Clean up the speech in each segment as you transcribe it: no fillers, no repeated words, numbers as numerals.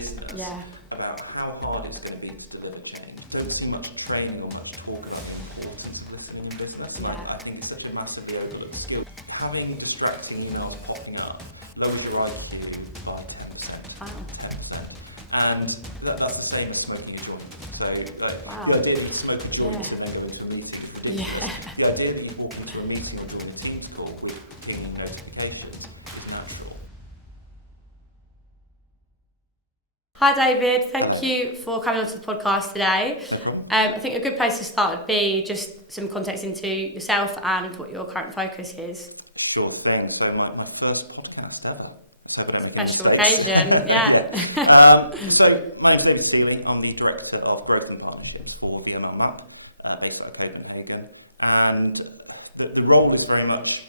business about how hard it's going to be to deliver change. Don't see much training or much talk about the importance of listening in business. I think it's such a massively overlooked skill. Having distracting emails popping up lowers your IQ by 10%. Wow. 10%. And that's the same as smoking a joint. So the idea of smoking a joint and then going to a meeting is ridiculous. The idea that you walk into a meeting or join a Teams call with pinging notifications is natural. Hi David, thank you for coming onto the podcast today. No problem. I think a good place to start would be just some context into yourself and what your current focus is. Sure thing. So my first podcast ever. Special occasion, So my name's David Sealey. I'm the Director of Growth and Partnerships for VML Map, based out of Copenhagen. And the role is very much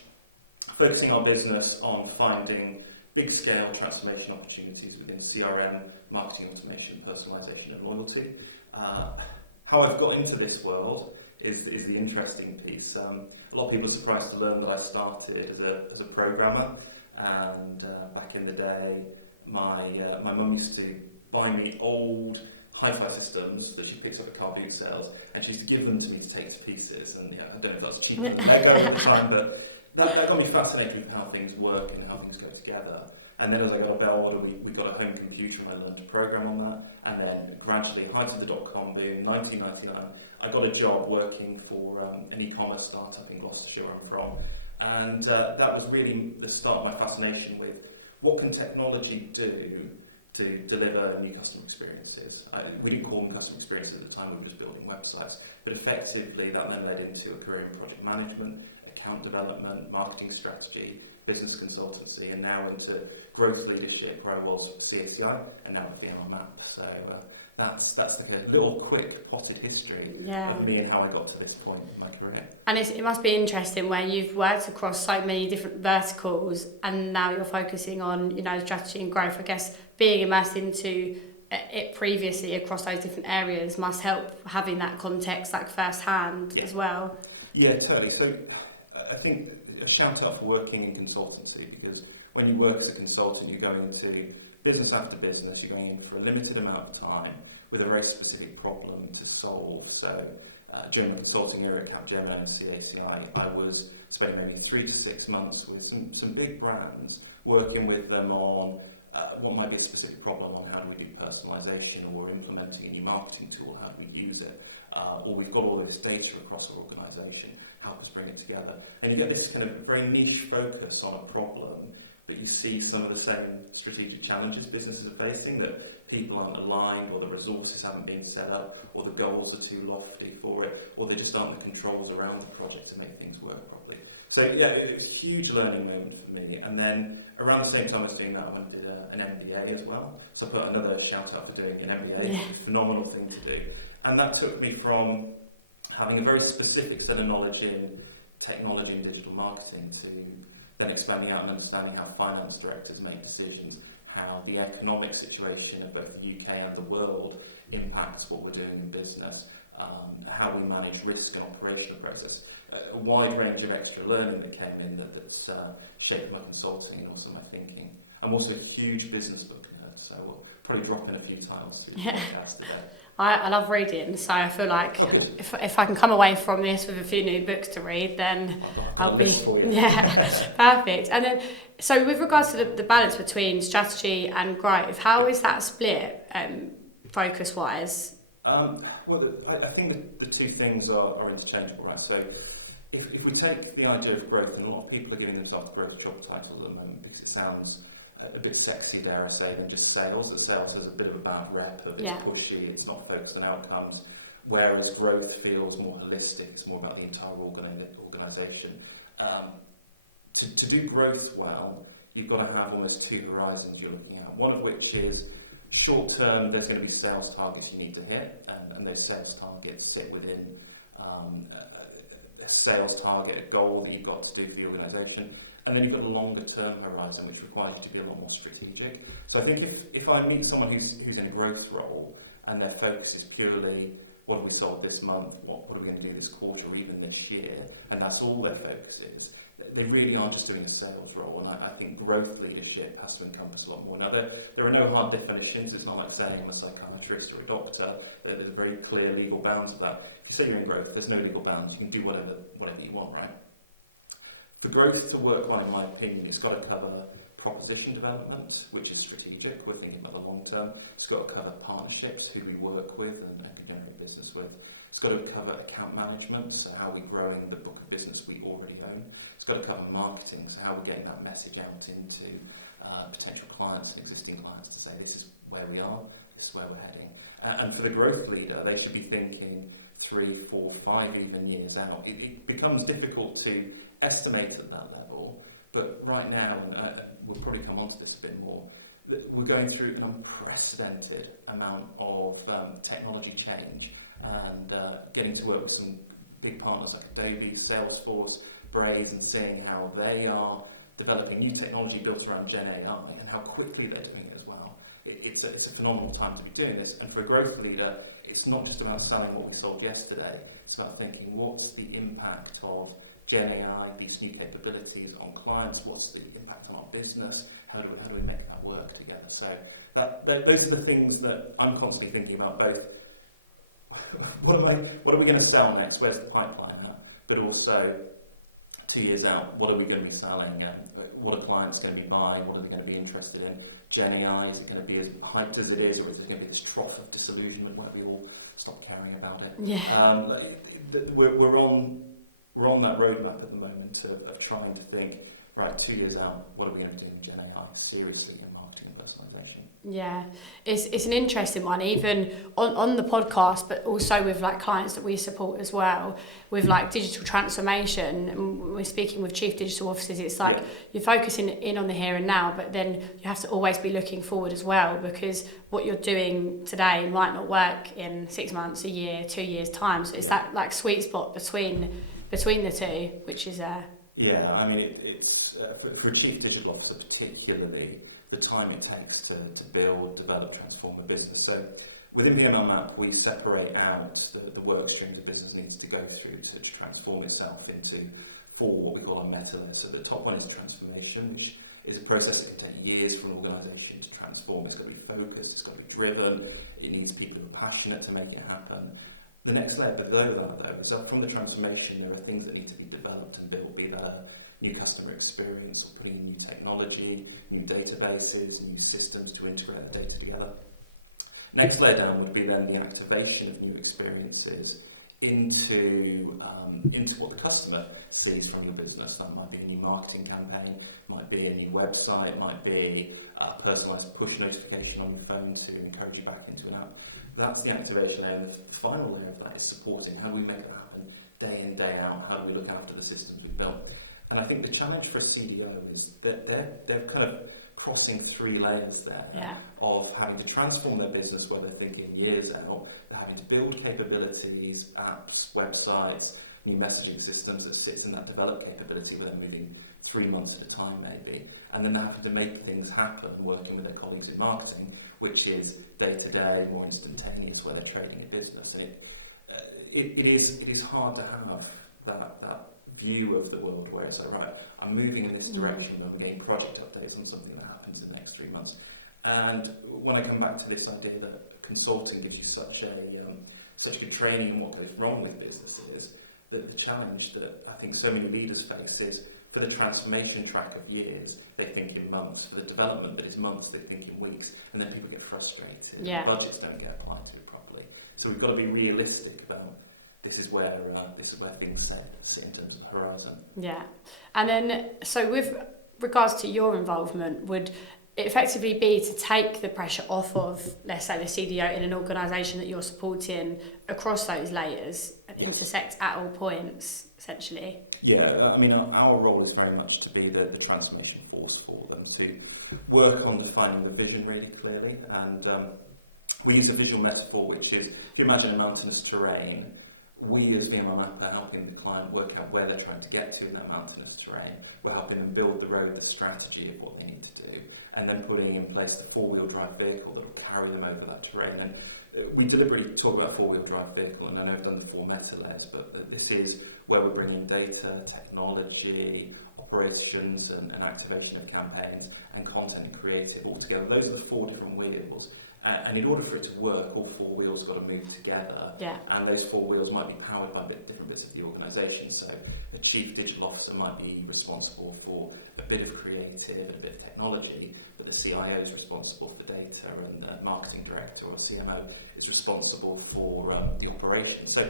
focusing our business on finding big-scale transformation opportunities within CRM, marketing automation, personalisation and loyalty. How I've got into this world is the interesting piece. A lot of people are surprised to learn that I started as a programmer. And back in the day, my mum used to buy me old hi-fi systems that she picked up at car boot sales, and she used to give them to me to take to pieces. And I don't know if that was cheaper than Lego at the time, but that got me fascinated with how things work and how things go together. And then as I got a bit older, we got a home computer and I learned to program on that. And then gradually, height of the dot-com boom, 1999, I got a job working for an e-commerce startup in Gloucestershire, where I'm from. And that was really the start of my fascination with what can technology do to deliver new customer experiences. We didn't call them customer experiences at the time, we were just building websites. But effectively, that then led into a career in project management, account development, marketing strategy, business consultancy, and now into growth leadership, where I was for CACI and now at VML Map. So that's like a little quick potted history of me and how I got to this point in my career. And it must be interesting where you've worked across so many different verticals and now you're focusing on, strategy and growth. I guess being immersed into it previously across those different areas must help having that context firsthand as well. Yeah, totally. So I think a shout out for working in consultancy, because when you work as a consultant, you're going into business after business, you're going in for a limited amount of time with a very specific problem to solve. So during the consulting era at Capgemini and CACI, I was spending maybe 3 to 6 months with some big brands, working with them on what might be a specific problem on how do we do personalisation, or implementing a new marketing tool, how do we use it, or we've got all this data across our organisation, help us bring it together. And you get this kind of very niche focus on a problem, but you see some of the same strategic challenges businesses are facing, that people aren't aligned, or the resources haven't been set up, or the goals are too lofty for it, or there just aren't the controls around the project to make things work properly. So it was a huge learning moment for me. And then around the same time I was doing that, I went and did an MBA as well. So I put another shout out for doing an MBA. It's a phenomenal thing to do. And that took me from having a very specific set of knowledge in technology and digital marketing to then expanding out and understanding how finance directors make decisions, how the economic situation of both the UK and the world impacts what we're doing in business, how we manage risk and operational process. A wide range of extra learning that came in that's shaped my consulting and also my thinking. I'm also a huge business book nerd, so we'll probably drop in a few titles to the podcast today. I love reading, so I feel like if I can come away from this with a few new books to read, then I'll be perfect. And then, so with regards to the balance between strategy and growth, how is that split focus-wise? Well, I think the two things are interchangeable, right? So if we take the idea of growth, and a lot of people are giving themselves growth job titles at the moment because it sounds a bit sexy, dare I say, than just sales. That sales has a bit of a bad rep of it's pushy, it's not focused on outcomes, whereas growth feels more holistic, it's more about the entire organisation. To do growth well, you've got to have almost two horizons you're looking at, one of which is short term, there's going to be sales targets you need to hit, and those sales targets sit within a sales target, a goal that you've got to do for the organisation. And then you've got a longer term horizon, which requires you to be a lot more strategic. So I think if I meet someone who's in a growth role and their focus is purely what do we solve this month, what are we going to do this quarter or even this year, and that's all their focus is, they really aren't just doing a sales role, and I think growth leadership has to encompass a lot more. Now, there are no hard definitions. It's not like saying I'm a psychiatrist or a doctor. There's very clear legal bounds of that. If you say you're in growth, there's no legal bounds. You can do whatever you want, right? For growth to work well, in my opinion, it's got to cover proposition development, which is strategic. We're thinking about the long term. It's got to cover partnerships, who we work with and can generate business with. It's got to cover account management, so how we're growing the book of business we already own. It's got to cover marketing, so how we're getting that message out into potential clients and existing clients to say this is where we are, this is where we're heading. And for the growth leader, they should be thinking 3, 4, 5 even years out. It becomes difficult to estimate at that level, but right now, and we'll probably come on to this a bit more, we're going through an unprecedented amount of technology change, and getting to work with some big partners like Adobe, Salesforce, Braze, and seeing how they are developing new technology built around Gen AI and how quickly they're doing it as well. It's a phenomenal time to be doing this, and for a growth leader, it's not just about selling what we sold yesterday, it's about thinking what's the impact of Gen AI, these new capabilities on clients, what's the impact on our business, how do we make that work together? So those are the things that I'm constantly thinking about, both what are we going to sell next, where's the pipeline at, but also 2 years out, what are we going to be selling, what are clients going to be buying, what are they going to be interested in? Gen AI, is it going to be as hyped as it is, or is it going to be this trough of disillusionment where we all stop caring about it? Yeah. We're on that roadmap at the moment of trying to think, right, 2 years out, what are we going to do in Gen AI seriously in marketing and personalisation? Yeah, it's an interesting one, even on the podcast, but also with like clients that we support as well, with like digital transformation. And we're speaking with chief digital officers. It's like you're focusing in on the here and now, but then you have to always be looking forward as well, because what you're doing today might not work in 6 months, a year, 2 years time. So it's that like sweet spot between the two, which is Yeah, I mean, it's for a chief digital officer particularly, the time it takes to build, develop, transform a business. So within VML Map, we separate out the work streams a business needs to go through to transform itself into 4 what we call a meta list. So the top one is transformation, which is a process that can take years for an organisation to transform. It's got to be focused, it's got to be driven, it needs people who are passionate to make it happen. The next layer below that, though, is up from the transformation, there are things that need to be developed and built, be that a new customer experience, or putting in new technology, new databases, new systems to integrate data together. Next layer down would be then the activation of new experiences into what the customer sees from your business. That might be a new marketing campaign, might be a new website, might be a personalised push notification on your phone to encourage you back into an app. That's the activation layer. The final layer of that is supporting. How do we make that happen day in, day out? How do we look after the systems we've built? And I think the challenge for a CDO is that they're kind of crossing 3 layers there of having to transform their business where they're thinking years out, they're having to build capabilities, apps, websites, new messaging systems that sits in that developed capability where they're moving 3 months at a time maybe, and then they're having to make things happen working with their colleagues in marketing, which is day-to-day, more instantaneous, where they're trading a business. It is hard to have that view of the world where it's like, right, I'm moving in this direction, but I'm getting project updates on something that happens in the next 3 months. And when I come back to this idea that consulting gives you such good training in what goes wrong with businesses, that the challenge that I think so many leaders face is, for the transformation track of years, they think in months. For the development that is months, they think in weeks. And then people get frustrated. Yeah. Budgets don't get applied to it properly. So we've got to be realistic about this is where things sit in terms of horizon. Yeah. And then, so with regards to your involvement, would it effectively be to take the pressure off of, let's say, the CDO in an organisation that you're supporting across those layers and intersect at all points, essentially? Yeah, I mean, our role is very much to be the transformation force for them, to work on defining the vision really clearly. And we use a visual metaphor, which is, if you imagine a mountainous terrain, we as VML Map are helping the client work out where they're trying to get to in that mountainous terrain. We're helping them build the road, the strategy of what they need to do, and then putting in place the 4-wheel drive vehicle that will carry them over that terrain. And we deliberately talk about four-wheel drive vehicle, and I know I've done the four meta-leds, but this is where we're bringing data, technology, operations and activation of campaigns, and content and creative all together. Those are the four different wheels. And in order for it to work, all four wheels got to move together. Yeah. And those four wheels might be powered by different bits of the organisation. So the chief digital officer might be responsible for a bit of creative and a bit of technology, but the CIO is responsible for data, and the marketing director or CMO is responsible for the operations. So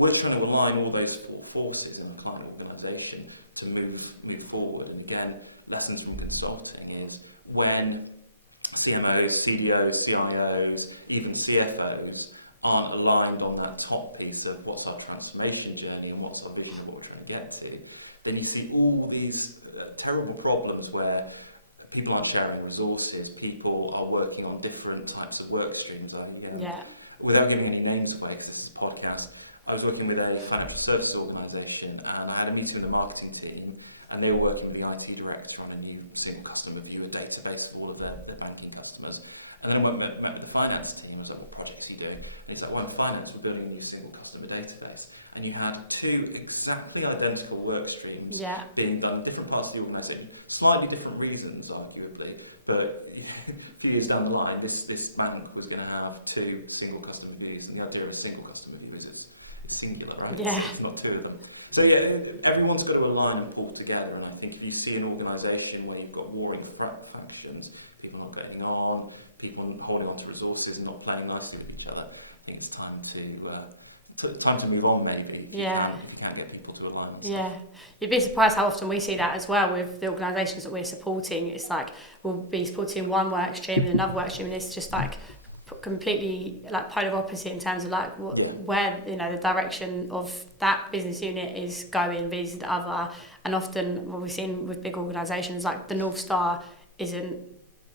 we're trying to align all those four forces in a client organisation to move forward. And again, lessons from consulting is when CMOs, CDOs, CIOs, even CFOs aren't aligned on that top piece of what's our transformation journey and what's our vision of what we're trying to get to, then you see all these terrible problems where people aren't sharing resources, people are working on different types of work streams. Without giving any names away, because this is a podcast, I was working with a financial services organisation, and I had a meeting with the marketing team, and they were working with the IT director on a new single customer viewer database for all of their banking customers. And then I met with the finance team. I was like, what projects are you doing? And he's like, well, in finance, we're building a new single customer database. And you had two exactly identical work streams being done in different parts of the organisation, slightly different reasons, arguably, but a few years down the line, this bank was going to have two single customer views, and the idea of a single customer view is it's singular, right? Yeah. It's not two of them. So yeah, everyone's got to align and pull together, and I think if you see an organisation where you've got warring factions, people not getting on, people holding on to resources and not playing nicely with each other, I think it's time to move on, maybe. If you can't get people to align. Yeah, you'd be surprised how often we see that as well with the organisations that we're supporting. It's like we'll be supporting one work stream and another work stream, and it's just like completely like polar opposite in terms of like where the direction of that business unit is going versus the other. And often what we've seen with big organisations, like the North Star isn't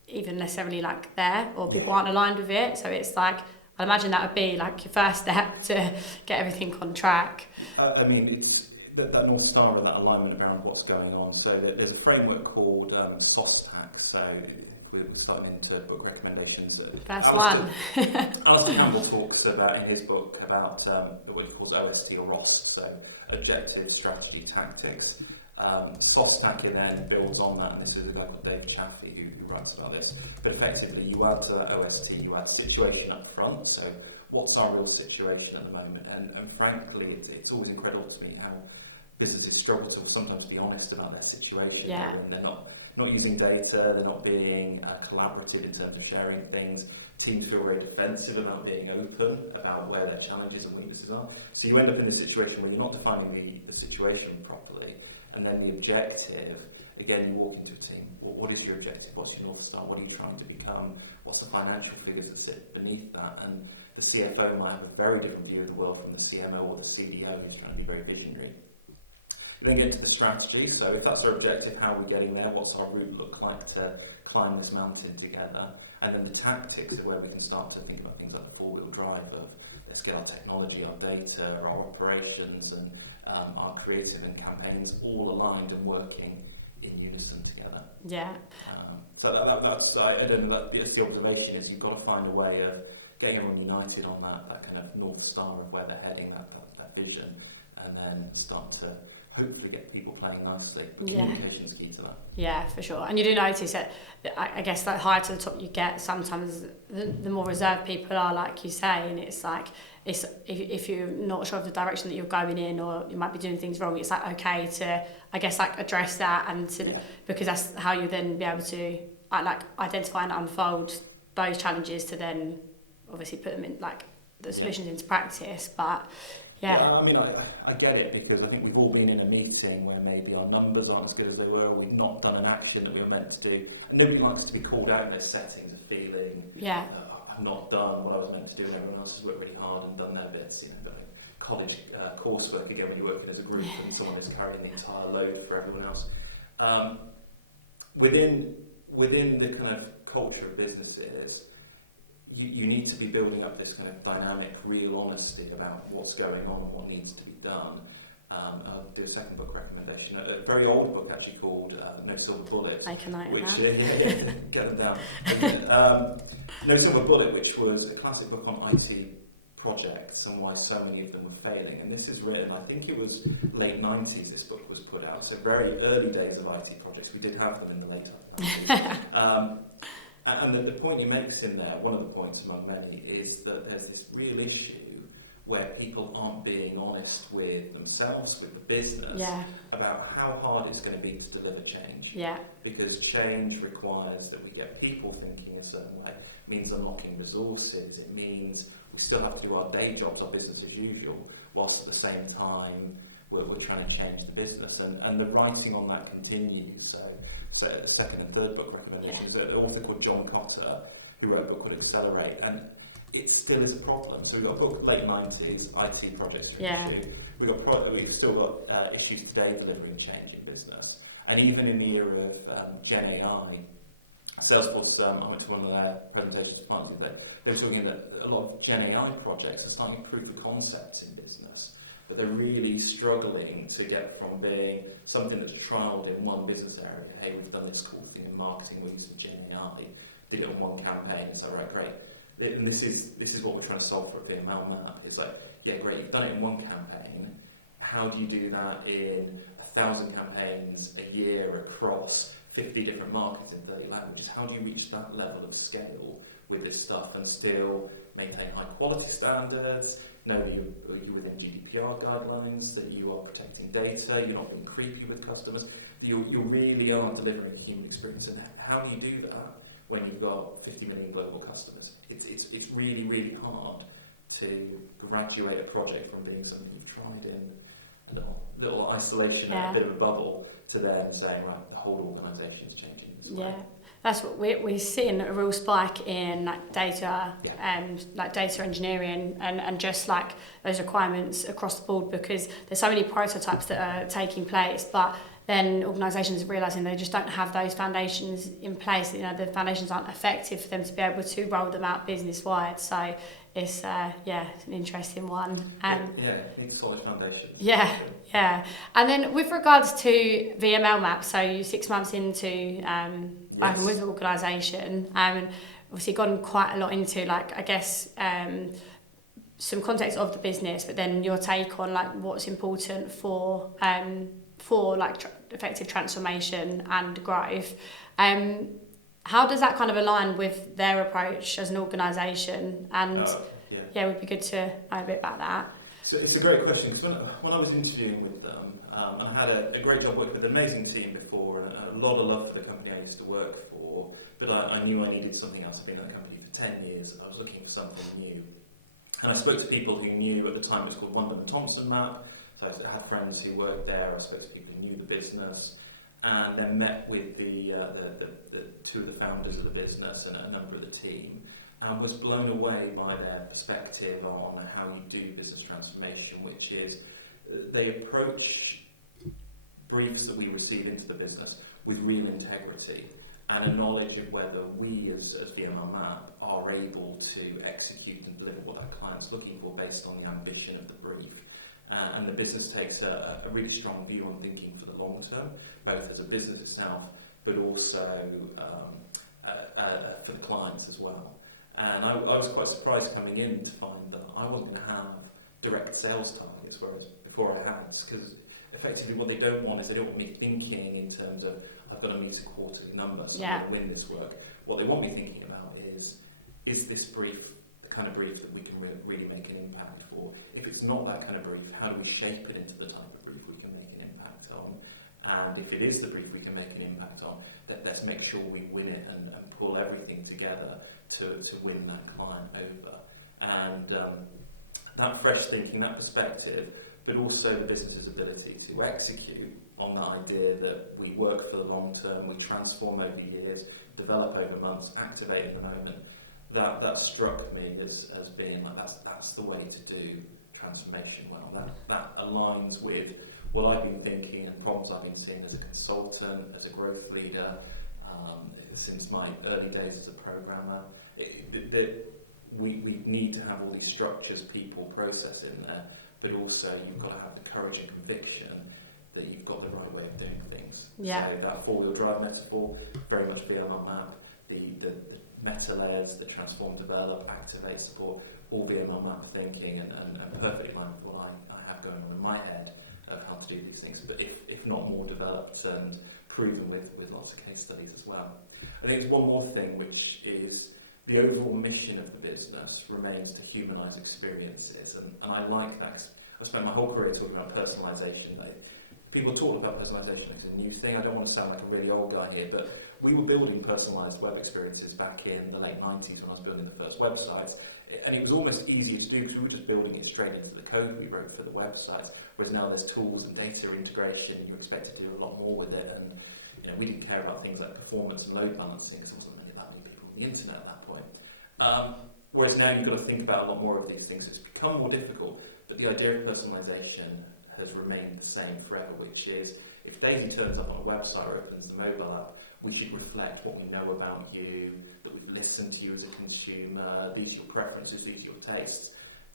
even necessarily like there, or people aren't aligned with it. So it's like, I imagine that would be like your first step to get everything on track. I mean, it's that North Star and that alignment around what's going on. So there's a framework called SOSTAC. So we're starting to book recommendations. First one. Alistair Campbell talks about in his book about what he calls OST or ROST, so objective, strategy, tactics. SOSTAC then builds on that, and this is a guy called David Sealey who writes about this. But effectively, you add to that OST, you add situation up front. So what's our real situation at the moment? And frankly, it's always incredible to me how businesses struggle to sometimes be honest about their situation. And they're not using data, they're not being collaborative in terms of sharing things. Teams feel very defensive about being open about where their challenges and weaknesses are. So you end up in a situation where you're not defining the situation properly, and then the objective, again, you walk into a team, what is your objective? What's your North Star? What are you trying to become? What's the financial figures that sit beneath that? And the CFO might have a very different view of the world from the CMO or the CDO who's trying to be very visionary. You then get to the strategy. So if that's our objective, how are we getting there? What's our route look like to climb this mountain together? And then the tactics are where we can start to think about things like the four-wheel drive of let's get our technology, our data, our operations, and our creative and campaigns all aligned and working in unison together. So that's the observation is you've got to find a way of getting everyone united on that kind of North Star of where they're heading, that vision, and then start to hopefully get people playing nicely. Communication's key to that. Yeah, for sure. And you do notice that, I guess, the higher to the top you get, sometimes the more reserved people are, like you say, and it's like, if you're not sure of the direction that you're going in, or you might be doing things wrong, it's like okay to, I guess, like address that, and because that's how you then be able to like identify and unfold those challenges to then obviously put them in, like, the solutions into practice. But I mean, I get it, because I think we've all been in a meeting where maybe our numbers aren't as good as they were, we've not done an action that we were meant to do, and nobody likes to be called out in their settings of feeling I've not done what I was meant to do, and everyone else has worked really hard and done their bits, got college coursework again when you're working as a group and someone is carrying the entire load for everyone else. Within the kind of culture of businesses, you need to be building up this kind of dynamic, real honesty about what's going on and what needs to be done. I'll do a second book recommendation, a very old book actually called No Silver Bullet. I can write which, get them down. No Silver Bullet, which was a classic book on IT projects and why so many of them were failing. And this is written, I think it was late 90s this book was put out, so very early days of IT projects. We did have them in the late 90s. And the point he makes in there, one of the points among many, is that there's this real issue where people aren't being honest with themselves, with the business, about how hard it's going to be to deliver change. Yeah. Because change requires that we get people thinking a certain way. It means unlocking resources. It means we still have to do our day jobs, our business as usual, whilst at the same time we're trying to change the business. And the writing on that continues. So the second and third book recommendations, an author called John Cotter, who wrote a book called Accelerate, and it still is a problem. So we've got a book late 90s, IT projects to issue. We've still got issues today delivering change in business. And even in the era of Gen AI, Salesforce, I went to one of their presentations partly today, they were talking that a lot of Gen AI projects are starting proof of concepts in business, but they're really struggling to get from being something that's trialled in one business area. Hey, we've done this cool thing in marketing, we're using Gen AI, did it in one campaign, so right, great. And this is what we're trying to solve for a VML Map. It's like, yeah, great, you've done it in one campaign. How do you do that in 1,000 campaigns a year across 50 different markets in 30 languages? How do you reach that level of scale with this stuff and still maintain high quality standards, know that you're within GDPR guidelines, that you are protecting data, you're not being creepy with customers, you really are delivering a human experience? And how do you do that when you've got 50 million global customers? It's really, really hard to graduate a project from being something you've tried in a little isolation, a bit of a bubble, to then saying, right, the whole organisation is changing this way. That's what we're seeing, a real spike in like data and like data engineering and just like those requirements across the board, because there's so many prototypes that are taking place, but then organisations are realising they just don't have those foundations in place. You know, the foundations aren't effective for them to be able to roll them out business wide. So it's it's an interesting one. It needs solid foundations. Yeah. And then with regards to VML Maps, so you're 6 months into working with the organisation, obviously gone quite a lot into like, I guess, some context of the business, but then your take on like what's important for like effective transformation and growth. How does that kind of align with their approach as an organisation? And it would be good to know a bit about that. So it's a great question, because when I was interviewing with them, and I had a great job working with an amazing team before, and a lot of love for the company I used to work for, but I knew I needed something else. I've been at the company for 10 years, and I was looking for something new. And I spoke to people who knew, at the time it was called Wunderman Thompson Map, so I had friends who worked there, I spoke to people who knew the business, and then met with the two of the founders of the business and a number of the team, and was blown away by their perspective on how you do business transformation, which is they approach briefs that we receive into the business with real integrity and a knowledge of whether we as VML Map are able to execute and deliver what our client's looking for based on the ambition of the brief. And the business takes a really strong view on thinking for the long term, both as a business itself, but also for the clients as well. And I was quite surprised coming in to find that I wasn't going to have direct sales targets, whereas before I had, because effectively what they don't want is they don't want me thinking in terms of I've got to meet a quarterly number, so I'm going to win this work. What they want me thinking about is this brief the kind of brief that we can really make an impact for? If it's not that kind of brief, how do we shape it into the type of brief we can make an impact on? And if it is the brief we can make an impact on, let's make sure we win it and pull everything together to win that client over. And that fresh thinking, that perspective, but also the business's ability to execute on the idea that we work for the long term, we transform over years, develop over months, activate at the moment. That struck me as being like that's the way to do transformation well. That aligns with what I've been thinking and problems I've been seeing as a consultant, as a growth leader, since my early days as a programmer. We need to have all these structures, people, process in there, but also you've got to have the courage and conviction that you've got the right way of doing things. Yeah. So that four-wheel drive metaphor, very much VML Map, the meta layers that transform, develop, activate, support, all VML Map thinking and a perfect example of what I have going on in my head of how to do these things, but if not more developed and proven with lots of case studies as well. I think there's one more thing, which is the overall mission of the business remains to humanise experiences, and I like that. I spent my whole career talking about personalisation. People talk about personalisation as a new thing. I don't want to sound like a really old guy here, but we were building personalised web experiences back in the late 90s when I was building the first websites, and it was almost easier to do because we were just building it straight into the code we wrote for the websites, whereas now there's tools and data integration, you're expected to do a lot more with it, and we didn't care about things like performance and load balancing because there wasn't really that many people on the internet at that point. Whereas now you've got to think about a lot more of these things. It's become more difficult, but the idea of personalisation has remained the same forever, which is if Daisy turns up on a website or opens the mobile app, we should reflect what we know about you, that we've listened to you as a consumer, these are your preferences, these are your tastes.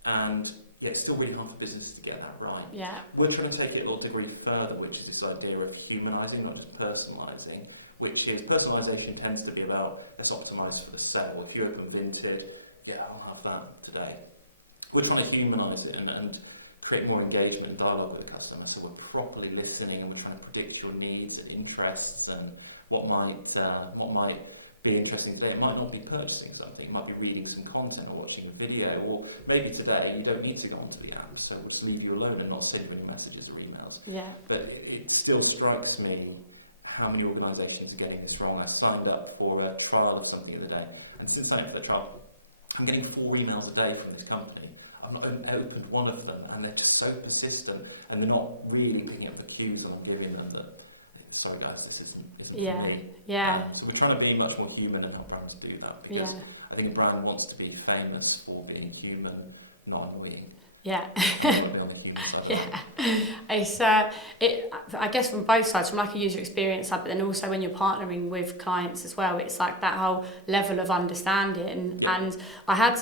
And it's still really hard for business to get that right. Yeah. We're trying to take it a little degree further, which is this idea of humanising, not just personalising, which is personalisation tends to be about let's optimise for the sale. If you open Vinted, I'll have that today. We're trying to humanise it and create more engagement and dialogue with the customer, so we're properly listening and we're trying to predict your needs and interests and what might be interesting today. It might not be purchasing something, it might be reading some content or watching a video, or maybe today you don't need to go onto the app, so we'll just leave you alone and not send you any messages or emails. Yeah. But it still strikes me how many organisations are getting this wrong. I signed up for a trial of something the other day, and since signing up for the trial, I'm getting 4 emails a day from this company. I've not opened one of them, and they're just so persistent, and they're not really picking up the cues I'm giving them that, sorry guys, this isn't for me. Yeah. So we're trying to be much more human and help brands do that, because I think a brand wants to be famous for being human, not annoying. Yeah. On the human side. It's I guess from both sides, from like a user experience side, but then also when you're partnering with clients as well, it's like that whole level of understanding. Yeah. And I had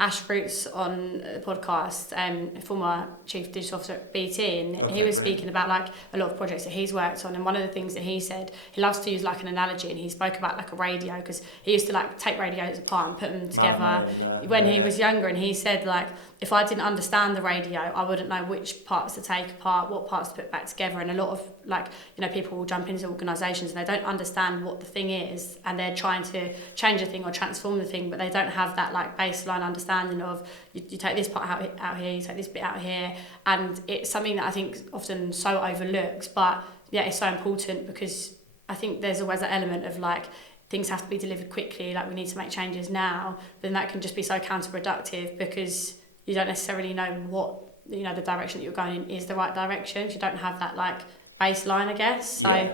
Ash Fruits on the podcast, former Chief Digital Officer at BT, and he was speaking about like a lot of projects that he's worked on, and one of the things that he said, he loves to use like an analogy, and he spoke about like a radio, because he used to like take radios apart and put them together when he was younger, and he said like, if I didn't understand the radio, I wouldn't know which parts to take apart, what parts to put back together. And a lot of people will jump into organisations and they don't understand what the thing is, and they're trying to change a thing or transform the thing, but they don't have that like baseline understanding of you take this part out here, you take this bit out here, and it's something that I think often so overlooks. But it's so important, because I think there's always that element of like things have to be delivered quickly, like we need to make changes now, then that can just be so counterproductive, because you don't necessarily know what the direction that you're going in is the right direction if you don't have that like baseline, I guess. So I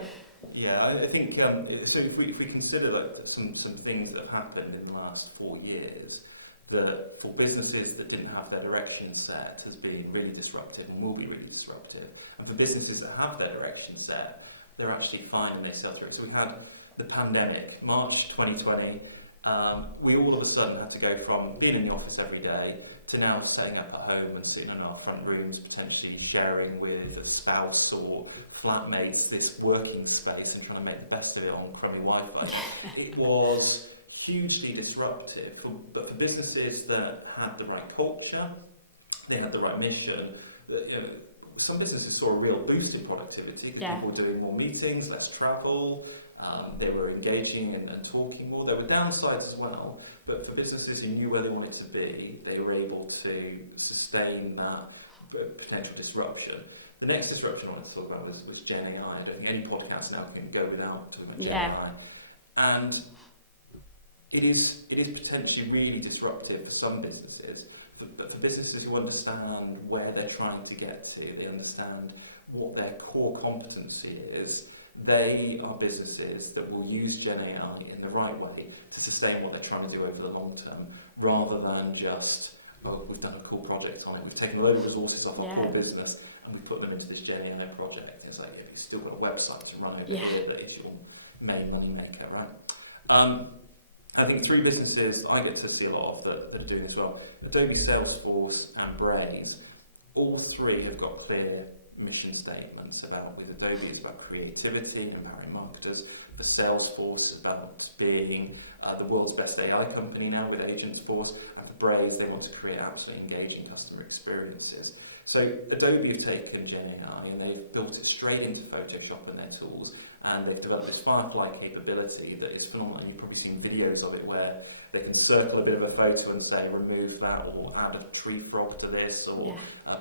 think so. If we consider like some things that have happened in the last 4 years, that for businesses that didn't have their direction set has been really disruptive and will be really disruptive, and for businesses that have their direction set, they're actually fine and they sell through. So we had the pandemic, March 2020. We all of a sudden had to go from being in the office every day to now setting up at home and sitting in our front rooms, potentially sharing with a spouse or flatmates this working space and trying to make the best of it on crummy Wi-Fi. It was hugely disruptive, but for businesses that had the right culture, they had the right mission. Some businesses saw a real boost in productivity because people were doing more meetings, less travel, they were engaging and talking more. There were downsides as well, but for businesses who knew where they wanted to be, they were able to sustain that potential disruption. The next disruption I wanted to talk about was Gen AI. I don't think any podcast now can go without talking about Gen AI. And it is potentially really disruptive for some businesses, but for businesses who understand where they're trying to get to, they understand what their core competency is, they are businesses that will use Gen AI in the right way to sustain what they're trying to do over the long term, rather than just, we've done a cool project on it, we've taken a load of resources off our core business and we've put them into this Gen AI project. It's like, you've still got a website to run over here that is your main money maker, right? I think 3 businesses I get to see a lot of that are doing as well. Adobe, Salesforce and Braze, all 3 have got clear mission statements. About with Adobe, it's about creativity, empowering marketers. The Salesforce, about being the world's best AI company now with Agentforce. And for Braze, they want to create absolutely engaging customer experiences. So Adobe have taken GenAI and they've built it straight into Photoshop and their tools, and they've developed this Firefly capability that is phenomenal. You've probably seen videos of it where they can circle a bit of a photo and say remove that, or add a tree frog to this, or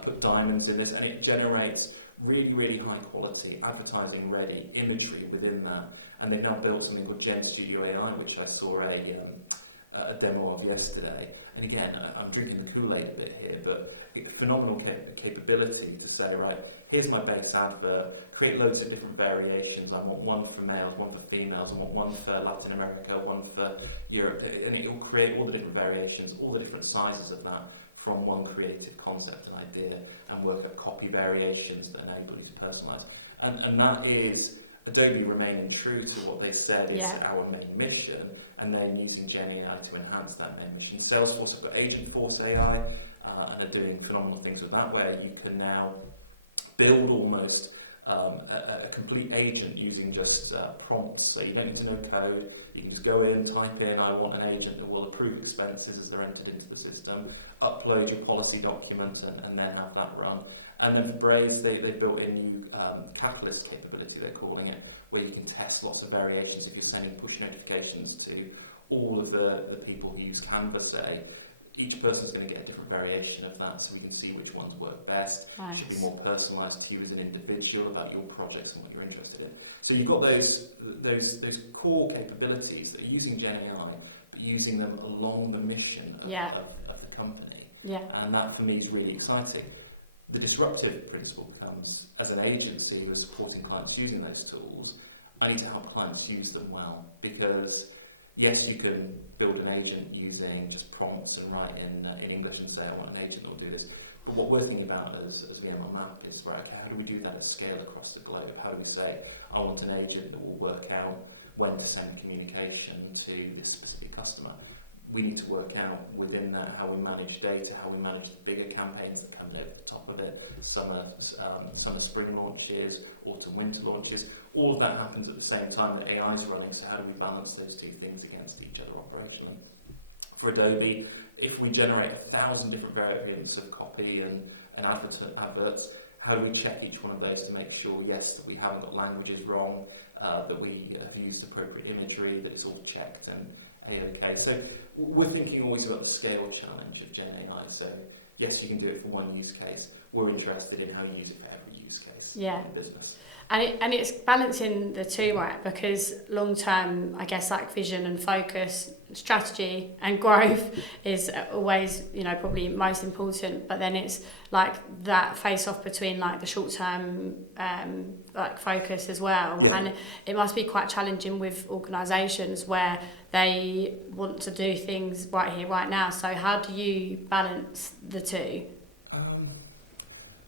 put diamonds in this, and it generates really, really high quality advertising ready imagery within that. And they've now built something called Gen Studio AI, which I saw a demo of yesterday. And again, I'm drinking the Kool-Aid a bit here, but phenomenal capability to say, right, here's my base advert, create loads of different variations. I want one for males, one for females, I want one for Latin America, one for Europe, and it will create all the different variations, all the different sizes of that from one creative concept and idea, and work at copy variations that enable you to personalise. And that is Adobe remaining true to what they said is our main mission, and then using Gen AI to enhance that main mission. Salesforce have got Agentforce AI, and are doing phenomenal things with that, where you can now build almost a complete agent using just prompts. So you don't need to know code. You can just go in, type in, I want an agent that will approve expenses as they're entered into the system, upload your policy document, and then have that run. And then for Braze, they built a new catalyst capability, they're calling it, where you can test lots of variations. If you're sending push notifications to all of the people who use Canva, say, each person's going to get a different variation of that, so we can see which ones work best. Nice. It should be more personalised to you as an individual about your projects and what you're interested in. So you've got those core capabilities that are using Gen AI, but using them along the mission of the company. Yeah. And that for me is really exciting. The disruptive principle becomes, as an agency who is supporting clients using those tools, I need to help clients use them well, because yes, you can build an agent using just prompts and write in English and say, I want an agent that will do this. But what we're thinking about as VML Map is, right, okay, how do we do that at scale across the globe? How do we say, I want an agent that will work out when to send communication to this specific customer? We need to work out within that how we manage data, how we manage the bigger campaigns that come over the top of it, summer, spring launches, autumn, winter launches. All of that happens at the same time that AI is running, so how do we balance those two things against each other operationally? For Adobe, if we generate 1,000 different variants of copy and adverts, how do we check each one of those to make sure, yes, that we haven't got languages wrong, that we have used appropriate imagery, that it's all checked and okay. So we're thinking always about the scale challenge of Gen AI. So yes, you can do it for one use case. We're interested in how you use it for every use case in business. And it's balancing the two, right? Because long term, I guess, like vision and focus, strategy and growth is always, probably most important. But then it's like that face off between like the short term like focus as well. Yeah. And it must be quite challenging with organisations where they want to do things right here, right now. So how do you balance the two?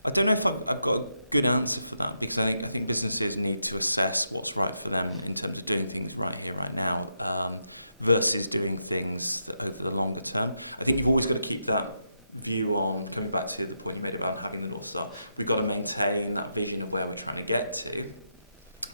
I don't know if I've got a good answer for that, because I think businesses need to assess what's right for them in terms of doing things right here, right now, versus doing things over the longer term. I think you've always got to keep that view on, coming back to the point you made about having the North Star, we've got to maintain that vision of where we're trying to get to.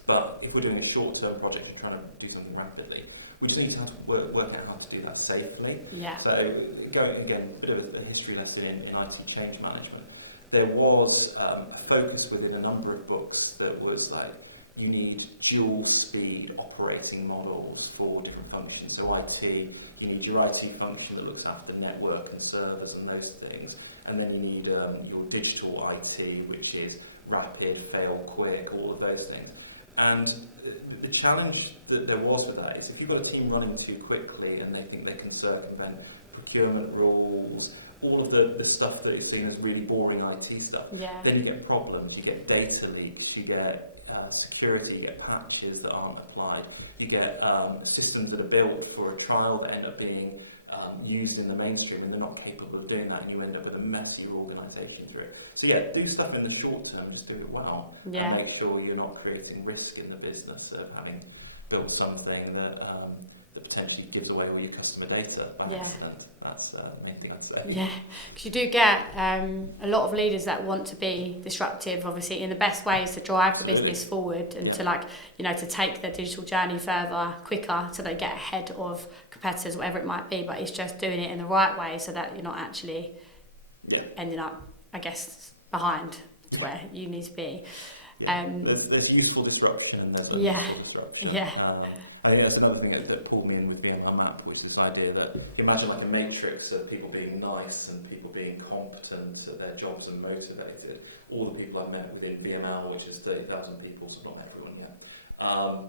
But if we're doing a short-term project and trying to do something rapidly, we just need to have to work out how to do that safely. Yeah. So going again, a bit of a history lesson in IT change management. There was a focus within a number of books that was like, you need dual speed operating models for different functions. So IT, you need your IT function that looks after the network and servers and those things. And then you need your digital IT, which is rapid, fail quick, all of those things. And the challenge that there was with that is if you've got a team running too quickly and they think they can circumvent procurement rules, all of the stuff that is seen as really boring IT stuff, then you get problems, you get data leaks, you get security, you get patches that aren't applied, you get systems that are built for a trial that end up being used in the mainstream and they're not capable of doing that, and you end up with a messier organisation through it. So do stuff in the short term, just do it well, and make sure you're not creating risk in the business of having built something that that potentially gives away all your customer data by accident. That's the main thing I'd say. Yeah, because you do get a lot of leaders that want to be disruptive, obviously, in the best ways to drive the business forward and to to take their digital journey further, quicker, so they get ahead of competitors, whatever it might be. But it's just doing it in the right way so that you're not actually ending up, I guess, behind to where you need to be. There's useful disruption and there's unuseful disruption. I think that's another thing that pulled me in with VML Map, which is this idea that imagine like a matrix of people being nice and people being competent at their jobs and motivated. All the people I've met within VML, which is 30,000 people, so not everyone yet,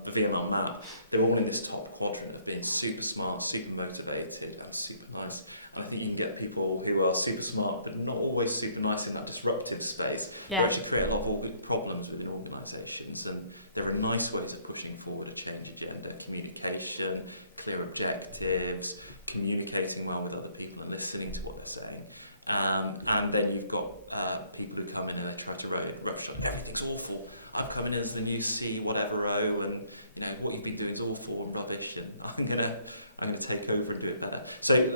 the VML Map, they're all in this top quadrant of being super smart, super motivated and super nice. And I think you can get people who are super smart but not always super nice in that disruptive space who actually create a lot of all big problems within organisations. And there are nice ways of pushing forward a change agenda: communication, clear objectives, communicating well with other people and listening to what they're saying. And then you've got people who come in and they try to rush on, everything's awful, I've come in as the new C whatever O, and what you've been doing is awful and rubbish, and I'm gonna take over and do it better. So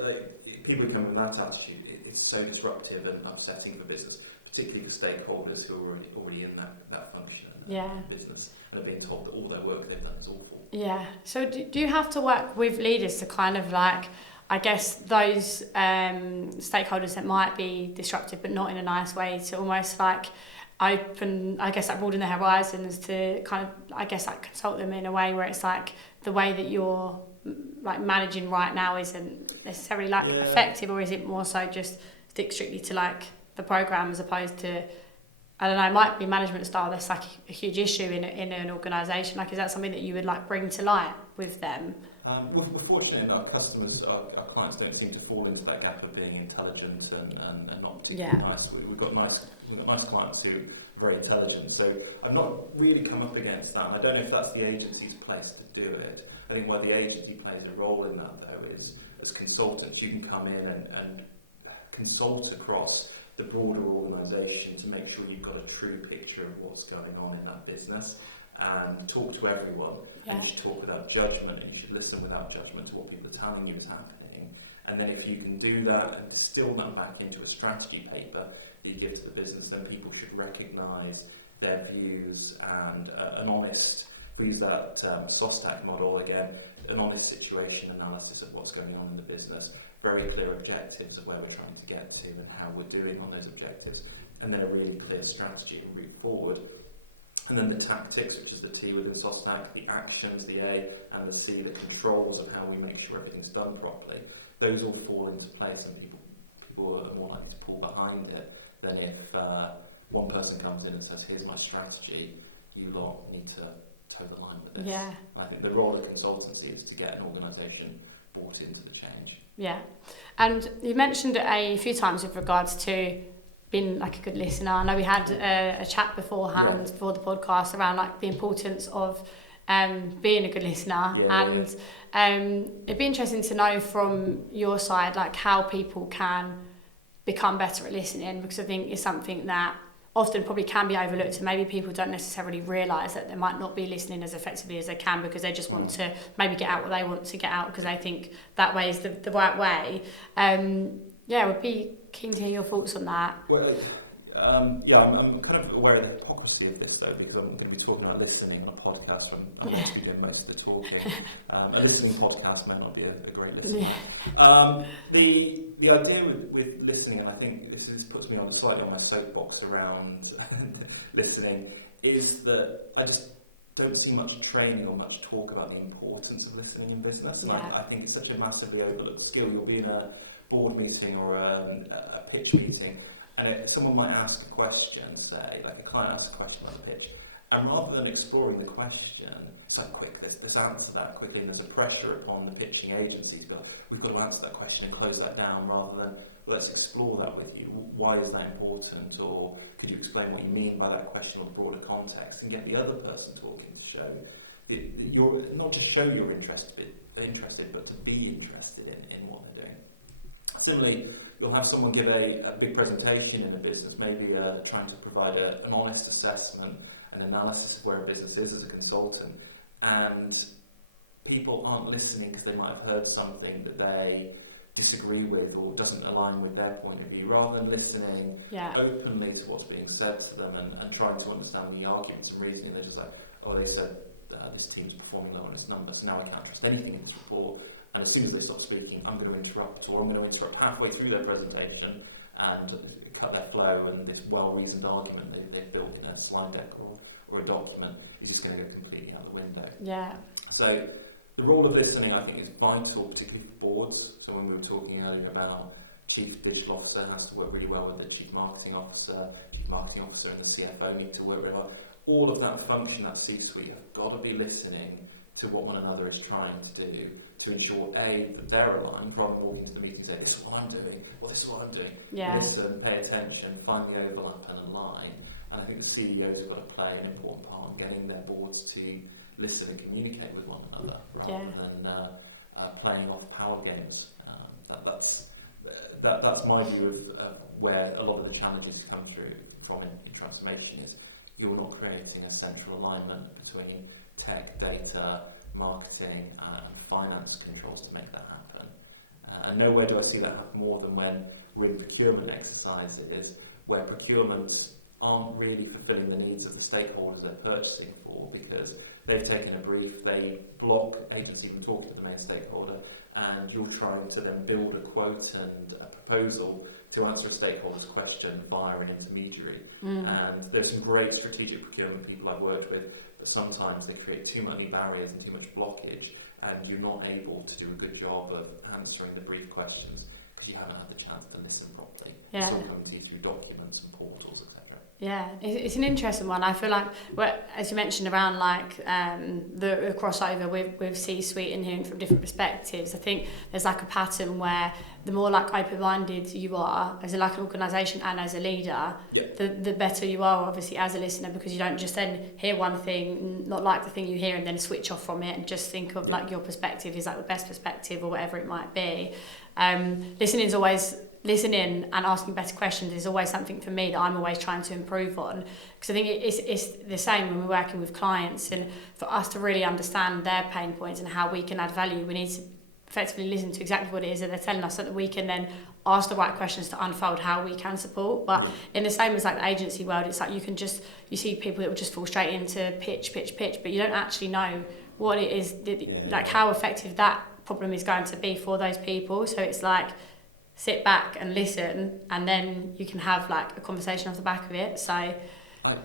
people who come with that attitude, it's so disruptive and upsetting for business, particularly for stakeholders who are already in that function and business, and are being told that all their work they've done is awful. Yeah. So do you have to work with leaders to kind of I guess those stakeholders that might be disruptive but not in a nice way, to almost broaden their horizons, to kind of consult them in a way where it's the way that you're managing right now isn't necessarily effective, or is it more so just stick strictly to the program as opposed to, I don't know, it might be management style that's a huge issue in an organisation. Is that something that you would bring to light with them? We're fortunate that our customers, our clients don't seem to fall into that gap of being intelligent and not particularly nice. We've got nice clients who are very intelligent, so I've not really come up against that. I don't know if that's the agency's place to do it. I think where the agency plays a role in that, though, is as consultants, you can come in and consult across the broader organisation to make sure you've got a true picture of what's going on in that business, and talk to everyone. And you should talk without judgment, and you should listen without judgment to what people are telling you is happening. And then if you can do that and distill that back into a strategy paper that you give to the business, then people should recognise their views and an honest, we use that SOSTAC model again, an honest situation analysis of what's going on in the business, very clear objectives of where we're trying to get to and how we're doing on those objectives, and then a really clear strategy and route forward. And then the tactics, which is the T within SOSTAC, the actions, the A, and the C, the controls of how we make sure everything's done properly. Those all fall into place, and people are more likely to pull behind it than if one person comes in and says, here's my strategy, you lot need to toe the line with this. I think the role of consultancy is to get an organisation bought into the change. And you mentioned it a few times with regards to being a good listener. I know we had a chat beforehand before the podcast around the importance of being a good listener, it'd be interesting to know from your side how people can become better at listening, because I think it's something that often probably can be overlooked, and maybe people don't necessarily realise that they might not be listening as effectively as they can because they just want to maybe get out what they want to get out because they think that way is the right way. Would be keen to hear your thoughts on that. Well, I'm kind of aware of the hypocrisy of this though, because I'm going to be talking about listening on a podcast from I'm going to be doing most of the talking. A listening podcast may not be a great listener. The idea with listening, and I think this puts me slightly on my soapbox around listening, is that I just don't see much training or much talk about the importance of listening in business. I think it's such a massively overlooked skill. You'll be in a board meeting or a pitch meeting, and someone might ask a question, say, a client asks a question on the pitch, and rather than exploring the question, it's quick, let's answer that quickly, and there's a pressure upon the pitching agencies, but we've got to answer that question and close that down, rather than, let's explore that with you. Why is that important? Or could you explain what you mean by that question or broader context, and get the other person talking to show you're not just show you're interested, but to be interested in what they're doing. Similarly, you'll have someone give a big presentation in a business, maybe trying to provide an honest assessment and analysis of where a business is as a consultant, and people aren't listening because they might have heard something that they disagree with or doesn't align with their point of view, rather than listening openly to what's being said to them and trying to understand the arguments and reasoning. They're just like, oh, they said this team's performing well on its numbers, so now I can't trust anything in this report. And as soon as they stop speaking, I'm going to interrupt, or I'm going to interrupt halfway through their presentation and cut their flow, and this well-reasoned argument they've built in a slide deck or a document is just going to go completely out the window. Yeah. So the role of listening, I think, is vital, particularly for boards. So when we were talking earlier about Chief Digital Officer has to work really well with the Chief Marketing Officer and the CFO need to work really well. All of that function, that C-suite, have got to be listening to what one another is trying to do to ensure, A, that they're aligned, rather than walking into the meeting and say, this is what I'm doing, well, this is what I'm doing. Yeah. Listen, pay attention, find the overlap and align. And I think the CEOs have got to play an important part in getting their boards to listen and communicate with one another, rather than playing off power games. That's my view of where a lot of the challenges come through from in transformation is you're not creating a central alignment between tech, data, marketing and finance controls to make that happen. And nowhere do I see that happen more than when we're in procurement exercises where procurements aren't really fulfilling the needs of the stakeholders they're purchasing for, because they've taken a brief, they block agency from talking to the main stakeholder, and you're trying to then build a quote and a proposal to answer a stakeholder's question via an intermediary. And there's some great strategic procurement people I've worked with, but sometimes they create too many barriers and too much blockage, and you're not able to do a good job of answering the brief questions because you haven't had the chance to listen properly. Yeah. It's all coming to you through documents and portals, etc. Yeah, it's an interesting one. I feel like, as you mentioned, around like the crossover with C-suite and hearing from different perspectives, I think there's like a pattern where the more like open-minded you are as like an organisation and as a leader, the better you are obviously as a listener, because you don't just then hear one thing, not like the thing you hear, and then switch off from it and just think of like your perspective is like the best perspective or whatever it might be. Listening and asking better questions is always something for me that I'm always trying to improve on, because I think it's the same when we're working with clients, and for us to really understand their pain points and how we can add value, we need to effectively listen to exactly what it is that they're telling us so that we can then ask the right questions to unfold how we can support. But in the same as like the agency world, it's like you see people that will just fall straight into pitch, but you don't actually know what it is, like how effective that problem is going to be for those people. So it's like, sit back and listen, and then you can have like a conversation off the back of it. So I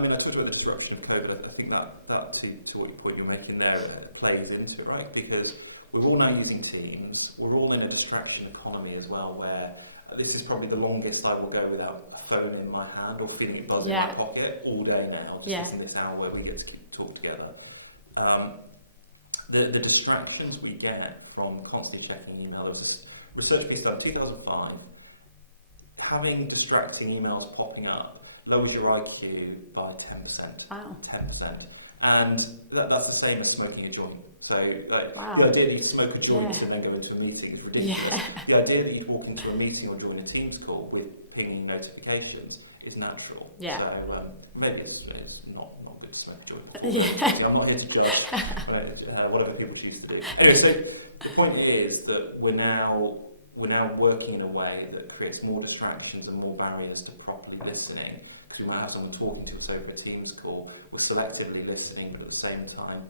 mean, I talked about the disruption of COVID. I think that to what your point you're making there plays into it, right? Because we're all now using Teams. We're all in a distraction economy as well, where this is probably the longest I will go without a phone in my hand or feeling it buzzing in my pocket all day now, just in this hour where we get to talk together. The distractions we get from constantly checking email, there was this research piece done in 2005, having distracting emails popping up lowers your IQ by 10%. Wow. 10%. And that's the same as smoking a joint. So the idea that you smoke a joint and then go into a meeting is ridiculous. Yeah. The idea that you'd walk into a meeting or join a Teams call with pinging notifications is natural. Yeah. So maybe it's not good to smoke a joint. Yeah. I'm not here to judge whatever people choose to do. Anyway, so the point is that we're now working in a way that creates more distractions and more barriers to properly listening, because we might have someone talking to us over a Teams call. We're selectively listening, but at the same time,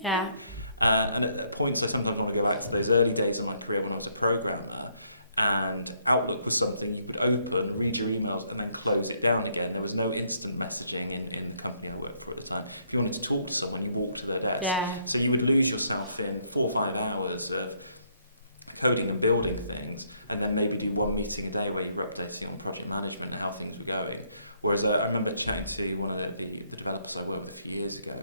yeah. And at points I sometimes want to go back to those early days of my career when I was a programmer, and Outlook was something you could open, read your emails, and then close it down again. There was no instant messaging in the company I worked for at the time. If you wanted to talk to someone, you walked to their desk. Yeah. So you would lose yourself in 4 or 5 hours of coding and building things, and then maybe do one meeting a day where you were updating on project management and how things were going. Whereas I remember chatting to one of the developers I worked with a few years ago,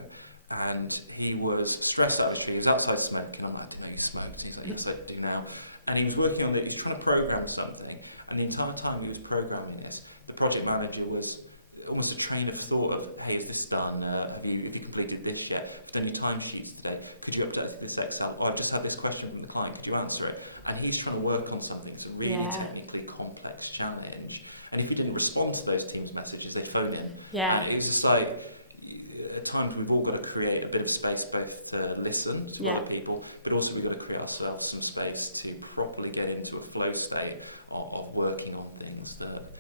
and he was stressed out of the tree. He was outside smoking. I'm like, I didn't know you smoked. He's like, yes, I do now. And he was working on it. He was trying to program something, and the entire time he was programming this, the project manager was almost a train of thought of, hey, is this done? Have you completed this yet? Have you done your timesheets today? Could you update this Excel? Oh, I've just had this question from the client. Could you answer it? And he's trying to work on something. It's a really technically complex challenge. And if you didn't respond to those Teams messages, they phone in. Yeah. And it was just like, at times we've all got to create a bit of space both to listen to other people, but also we've got to create ourselves some space to properly get into a flow state of working on things that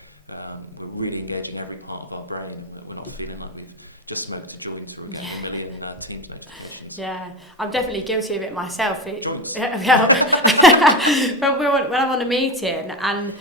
we're really engaging every part of our brain, that we're not feeling like we've just smoked a joint or getting a million Teams notifications. Yeah, I'm definitely guilty of it myself. Joints. When I'm on a meeting and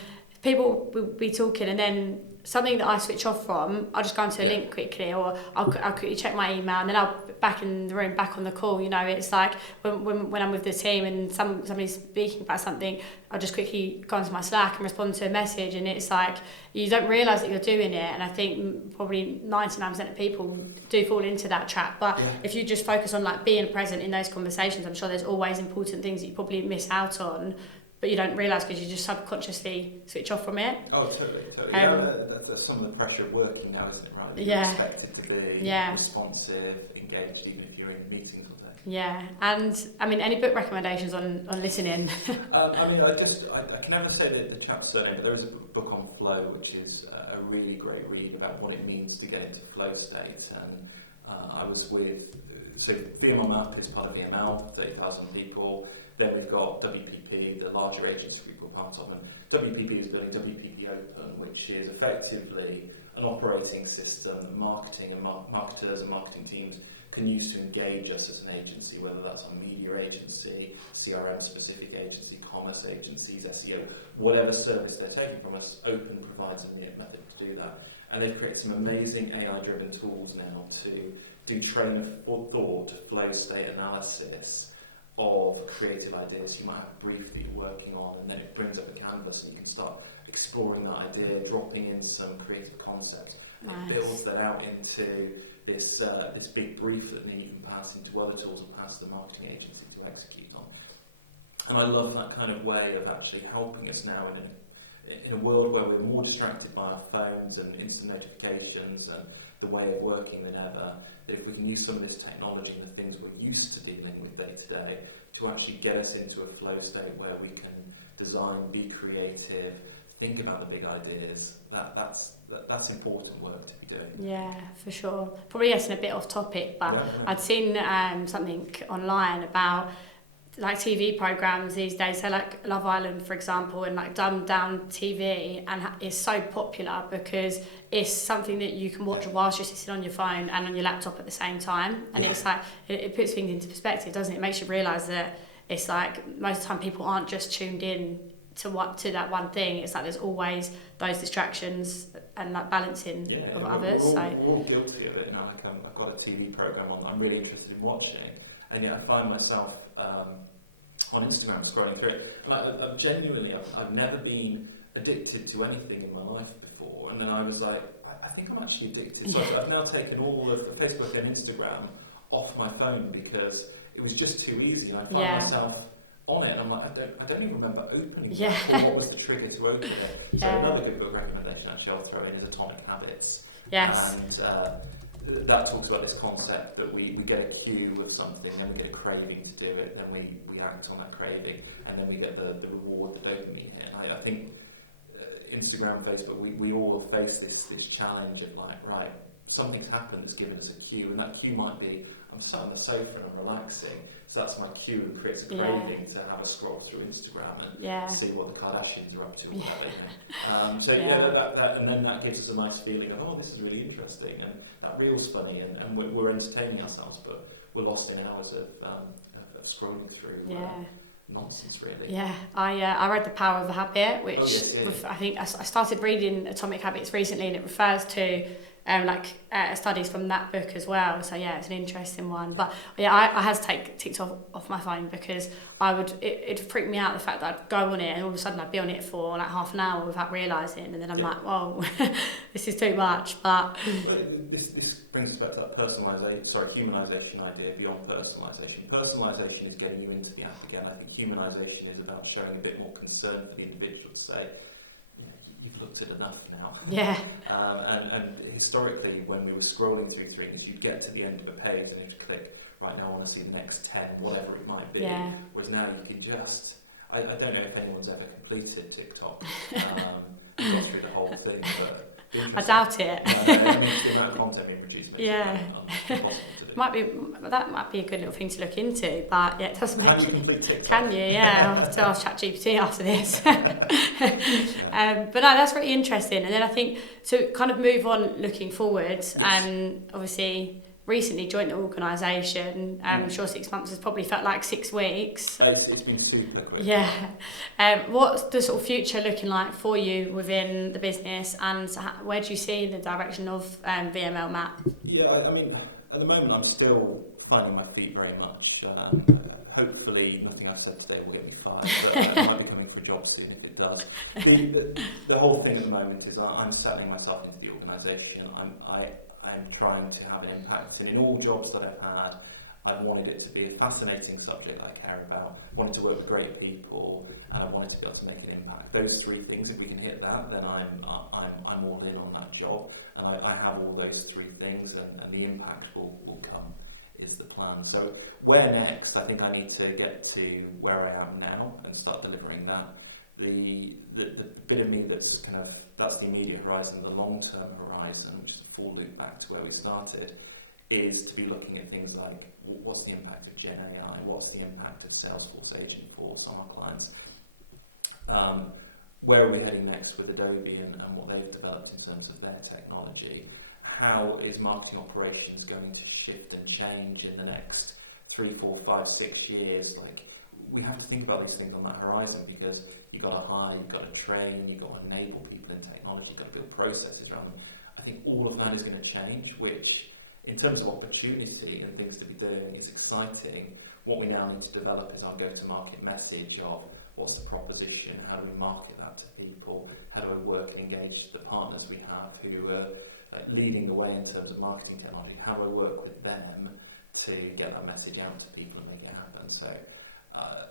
people will be talking, and then something that I switch off from, I'll just go onto a link quickly, or I'll quickly check my email, and then I'll be back in the room, back on the call. You know, it's like when I'm with the team and somebody's speaking about something, I'll just quickly go onto my Slack and respond to a message, and it's like you don't realise that you're doing it. And I think probably 99% of people do fall into that trap. But if you just focus on like being present in those conversations, I'm sure there's always important things that you probably miss out on, but you don't realise because you just subconsciously switch off from it. Oh, totally. That's some of the pressure of working now, isn't it, right? You're expected to be responsive, engaged, even if you're in meetings all day. Yeah, and I mean, any book recommendations on listening? I can never say the chap's surname, but there is a book on flow, which is a really great read about what it means to get into flow state. And I was with, so VML Map is part of VML, 30,000 people. Then we've got WPP, the larger agency we're part of, and WPP is building WPP Open, which is effectively an operating system that marketing and marketers and marketing teams can use to engage us as an agency, whether that's a media agency, CRM-specific agency, commerce agencies, SEO, whatever service they're taking from us. Open provides a method to do that. And they've created some amazing AI-driven tools now to do train of thought, flow state analysis of creative ideas. You might have a brief that you're working on, and then it brings up a canvas and you can start exploring that idea, dropping in some creative concepts. Nice. It builds that out into this big brief that then you can pass into other tools and pass the marketing agency to execute on. And I love that kind of way of actually helping us now in a world where we're more distracted by our phones and instant notifications and the way of working than ever, that if we can use some of this technology and the things we're used to dealing with day to day to actually get us into a flow state where we can design, be creative, think about the big ideas, that's important work to be doing. Yeah, for sure. Probably getting a bit off topic, but I'd seen something online about like TV programs these days, so like Love Island, for example, and like dumbed down TV, and it's so popular because it's something that you can watch whilst you're sitting on your phone and on your laptop at the same time, and it's like it puts things into perspective, doesn't it? It makes you realise that it's like most of the time people aren't just tuned in to that one thing. It's like there's always those distractions and that balancing of others. We're all guilty of it. You know, like I've got a TV program on I'm really interested in watching, and yet I find myself on Instagram scrolling through it. And I've never been addicted to anything in my life before, and then I was like, I think I'm actually addicted. So I've now taken all of the Facebook and Instagram off my phone because it was just too easy, and I find myself on it, and I'm like, I don't even remember opening it, or what was the trigger to open it. So another good book recommendation actually I'll throw in is Atomic Habits. Yes. And that talks about this concept that we get a cue of something, then we get a craving to do it, then we act on that craving, and then we get the reward, the dopamine hit. And I think Instagram, Facebook, we all face this challenge of like, right, something's happened that's given us a cue, and that cue might be I'm sat on the sofa and I'm relaxing, so that's my cue and creates a craving to have a scroll through Instagram and see what the Kardashians are up to or whatever. That and then that gives us a nice feeling of, oh, this is really interesting, and that reel's funny, and we're entertaining ourselves, but we're lost in hours of scrolling through nonsense, really. Yeah, I read The Power of Habit, which I think I started reading Atomic Habits recently, and it refers to studies from that book as well. So it's an interesting one. But I had to take TikTok off my phone because it'd freak me out the fact that I'd go on it and all of a sudden I'd be on it for like half an hour without realising, and then I'm like, whoa, this is too much. But this brings us back to that humanisation idea beyond personalisation. Personalisation is getting you into the app again. I think humanisation is about showing a bit more concern for the individual to say, you've looked at enough now. Yeah. And historically, when we were scrolling through things, you'd get to the end of a page and you'd click, right now I want to see the next 10, whatever it might be. Yeah. Whereas now you can just, I don't know if anyone's ever completed TikTok and got through the whole thing, but I doubt it. I mean, the amount of content we produce makes Yeah. it impossible to do. That might be a good little thing to look into, but yeah, it doesn't make Can you complete TikTok? Can you? Yeah, I'll have to ask ChatGPT after this. But no, that's really interesting. And then I think, to kind of move on looking forward, obviously recently joined the organisation. I'm sure 6 months has probably felt like 6 weeks. It's been super quick. Yeah. What's the sort of future looking like for you within the business, and where do you see the direction of VML Map? Yeah, I mean, at the moment I'm still finding my feet very much. Hopefully nothing I've said today will get me fired, but I might be coming for a job soon if it does. The whole thing at the moment is I'm settling myself into the organisation. I'm trying to have an impact, and in all jobs that I've had, I've wanted it to be a fascinating subject I care about, wanted to work with great people, and I wanted to be able to make an impact. Those 3 things, if we can hit that, then I'm all in on that job, and I have all those 3 things, and the impact will come, is the plan. So where next? I think I need to get to where I am now and start delivering that. The bit of me that's that's the immediate horizon. The long-term horizon, which is the full loop back to where we started, is to be looking at things like what's the impact of Gen AI, what's the impact of Salesforce Agentforce on our clients, where are we heading next with Adobe and what they've developed in terms of their technology, how is marketing operations going to shift and change in the next 3, 4, 5, 6 years. Like, we have to think about these things on that horizon, because you've got to hire, you've got to train, you've got to enable people in technology, you've got to build processes around them. I think all of that is going to change, which in terms of opportunity and things to be doing is exciting. What we now need to develop is our go-to-market message of what's the proposition, how do we market that to people, how do I work and engage the partners we have who are leading the way in terms of marketing technology, how do I work with them to get that message out to people and make it happen. So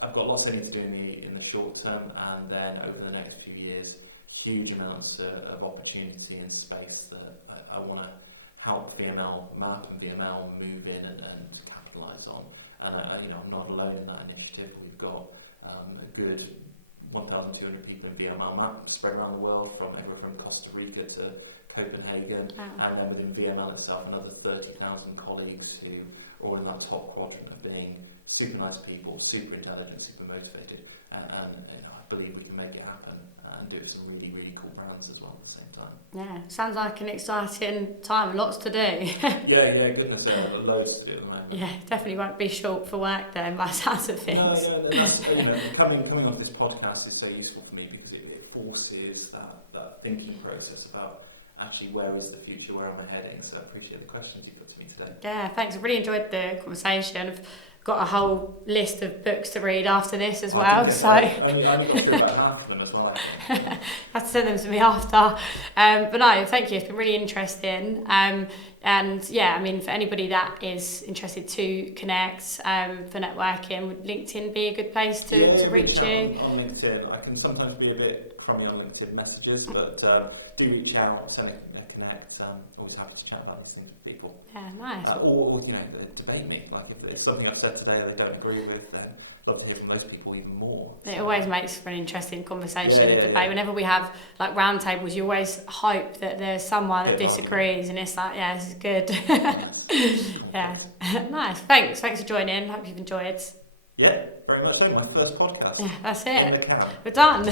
I've got lots I need to do in the short term, and then over the next few years, huge amounts of opportunity and space that I want to help VML Map and VML move in and capitalise on. And I'm not alone in that initiative. We've got a good 1,200 people in VML Map spread around the world, from everywhere from Costa Rica to Copenhagen, and then within VML itself, another 30,000 colleagues who are in that top quadrant of being super nice people, super intelligent, super motivated, and I believe we can make it happen and do it for some really, really cool brands as well at the same time. Yeah, sounds like an exciting time, lots to do. yeah, goodness, loads to do at the moment. Yeah, definitely won't be short for work then, by the sounds of things. No, that's, coming on this podcast is so useful for me, because it forces that thinking process about actually where is the future, where am I heading. So I appreciate the questions you put to me today. Yeah, thanks. I really enjoyed the conversation. I've got a whole list of books to read after this as well. So I only got through about half of them as well. I have to send them to me after. But no, thank you. It's been really interesting. And yeah, I mean, for anybody that is interested to connect for networking, would LinkedIn be a good place to reach you? On LinkedIn. I can sometimes be a bit crummy on LinkedIn messages, but do reach out, send a connect. Always happy to chat about these things with people. Yeah, nice. Or debate me. Like, if it's something I've said today they don't agree with, then I'd love to hear from those people even more. It always makes for an interesting conversation and debate. Whenever we have like round tables, you always hope that there's someone that disagrees, and it's like, yeah, this is good. Yeah, nice. Thanks for joining. Hope you've enjoyed. Yeah, very much so. My first podcast. Yeah, that's it. In the can. We're done.